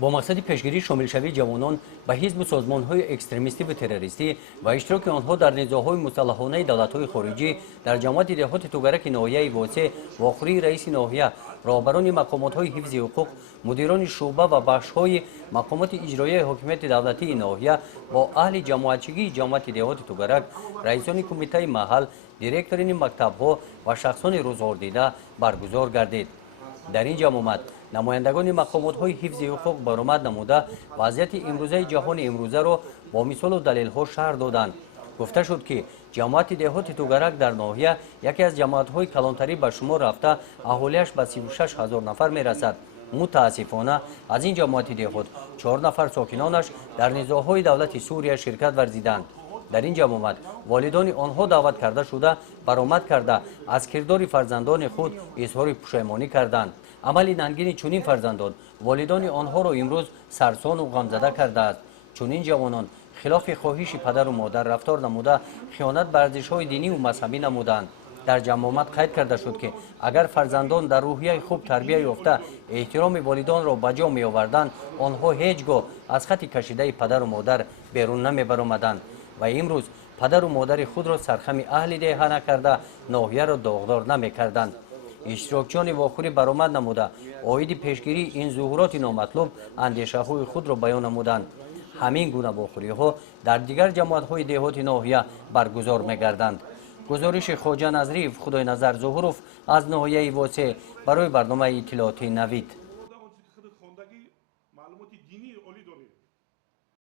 با مقصد پیشگیری شاملشوی جوانان به حزب و سازمان‌های اکستریمیستی و تروریستی و اشتراک آنها در نزاع‌های مسلحانه دولت‌های خارجی در جماعت دهات توگرک ناحیه واسع و آخری رئیس ناحیه، راهبران مقامات‌های حفظ حقوق، مدیران شعبه و بخش‌های مقامات اجرایی حاکمیت دولتی ناحیه با اهل جماعتچگی جماعت دهات توگرک، رئیسان کمیته محل، دیرکتورین مکتب‌ها و شخصان روزگار دیده برگزار گردید. در این جمع آمد نمایندگان مقامات‌های حفظ حقوق برآمد نموده وضعیت امروزه جهان امروزه را با مثال و دلیل‌ها شرح دادند. گفته شد که جماعت دهات توگرک در ناحیه یکی از جماعت‌های کلانتری به شمار رفته اهالیش به 36,000 نفر می‌رسد. متاسفانه از این جماعت دهات 4 نفر ساکنانش در نزاع‌های دولت سوریه شرکت ورزیدند. در این جمع آمد والدان آنها دعوت کرده شده برآمد کرده از کردار فرزندان خود اظهار پشیمانی کردند. عمل ننگین چنین فرزندان والدان آنها را امروز سرسان و غمزده کرده است. چنین جوانان خلاف خواهش پدر و مادر رفتار نموده خیانت به ارزش‌های دینی و مذهبی نمودند. در جمع آمد قید کرده شد که اگر فرزندان در روحیه خوب تربیت یافته احترام والدان را به جا می آوردند آنها هیچگاه از خط کشیده پدر و مادر بیرون نمی برآمدند و امروز پدر و مادر خود را سرخم اهل دهه نکرده ناحیه را داغدار نمی کردند. اشتراکچیان واخوری برآمد نموده عاید پیشگیری این ظهورات نامطلوب اندیشه‌های خود را بیان نمودند. همین گونه واخوری‌ها در دیگر جماعت‌های دهات ناحیه برگزار می‌گردند. گزارش خواجه نظری خدای نظر ظهوروف از ناحیه واسع برای برنامه اطلاعاتی نوید.